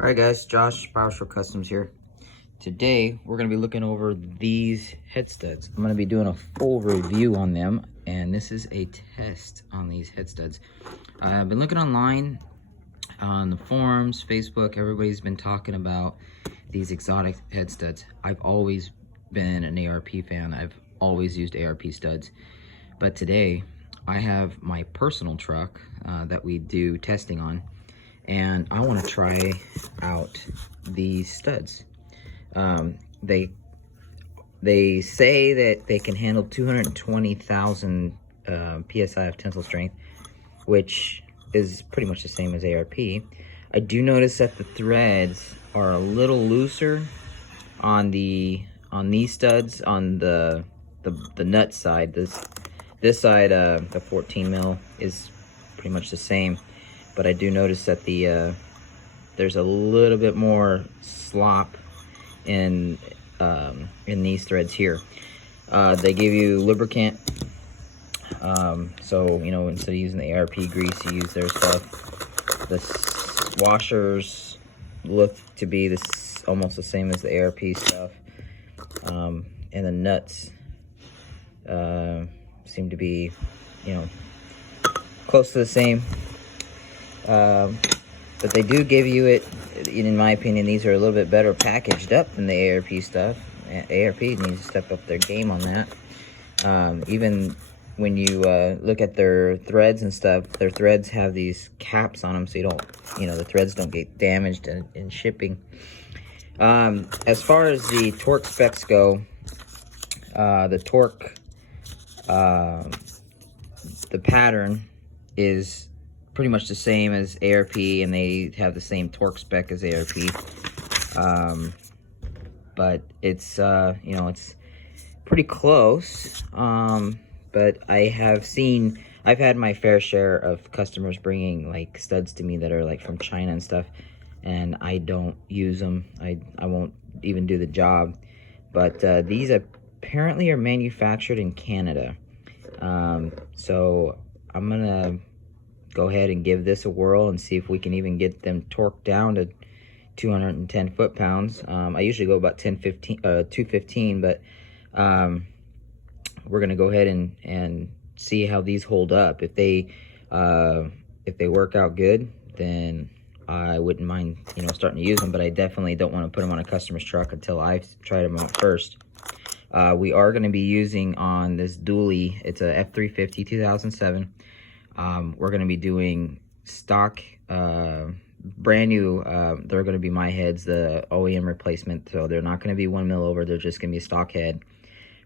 Alright guys, Josh, Powerstroke Customs here. Today, we're going to be looking over these head studs. I'm going to be doing a full review on them, and this is a test on these head studs. I've been looking online, on the forums, Facebook, everybody's been talking about these Xotic head studs. I've always been an ARP fan. I've always used ARP studs. But today, I have my personal truck that we do testing on, and I want to try out these studs. They say that they can handle 220,000 psi of tensile strength, which is pretty much the same as ARP. I do notice that the threads are a little looser on these studs, on the nut side. This side, the 14 mil is pretty much the same, but I do notice that there's a little bit more slop in these threads here. They give you lubricant, so you know, instead of using the ARP grease, you use their stuff. The washers look to be almost the same as the ARP stuff, and the nuts seem to be, you know, close to the same. But they do give you it, in my opinion, these are a little bit better packaged up than the ARP stuff. ARP needs to step up their game on that. Even when you look at their threads and stuff, their threads have these caps on them so you don't, you know, the threads don't get damaged in shipping. As far as the torque specs go, the torque, the pattern is pretty much the same as ARP, and they have the same torque spec as ARP. But it's, you know, it's pretty close. But I've had my fair share of customers bringing like studs to me that are like from China and stuff, and I don't use them. I won't even do the job. But these apparently are manufactured in Canada. So I'm gonna go ahead and give this a whirl and see if we can even get them torqued down to 210 foot-pounds. I usually go about 215, but we're gonna go ahead and see how these hold up. If they work out good, then I wouldn't mind, you know, starting to use them, but I definitely don't want to put them on a customer's truck until I've tried them out first. We are going to be using on this dually, it's a F350 2007. We're going to be doing stock, brand new, they're going to be my heads, the OEM replacement, so they're not going to be 1 mil over, they're just going to be a stock head.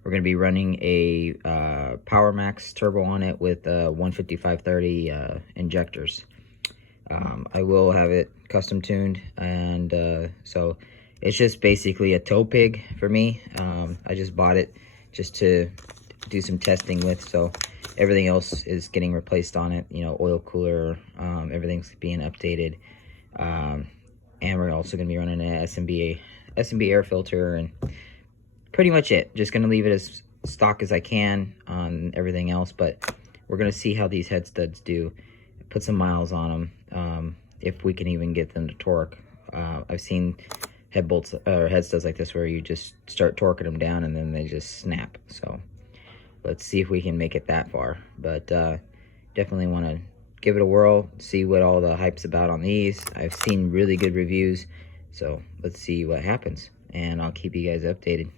We're going to be running a Power Max turbo on it with 155/30 injectors. I will have it custom tuned, and so it's just basically a tow pig for me. I just bought it just to do some testing with, so everything else is getting replaced on it. You know, oil cooler, everything's being updated, and we're also going to be running an SMB air filter, and pretty much it. Just going to leave it as stock as I can on everything else, but we're going to see how these head studs do. Put some miles on them, if we can even get them to torque. I've seen head studs like this where you just start torquing them down and then they just snap. So let's see if we can make it that far. But definitely want to give it a whirl, see what all the hype's about on these. I've seen really good reviews, so let's see what happens, and I'll keep you guys updated.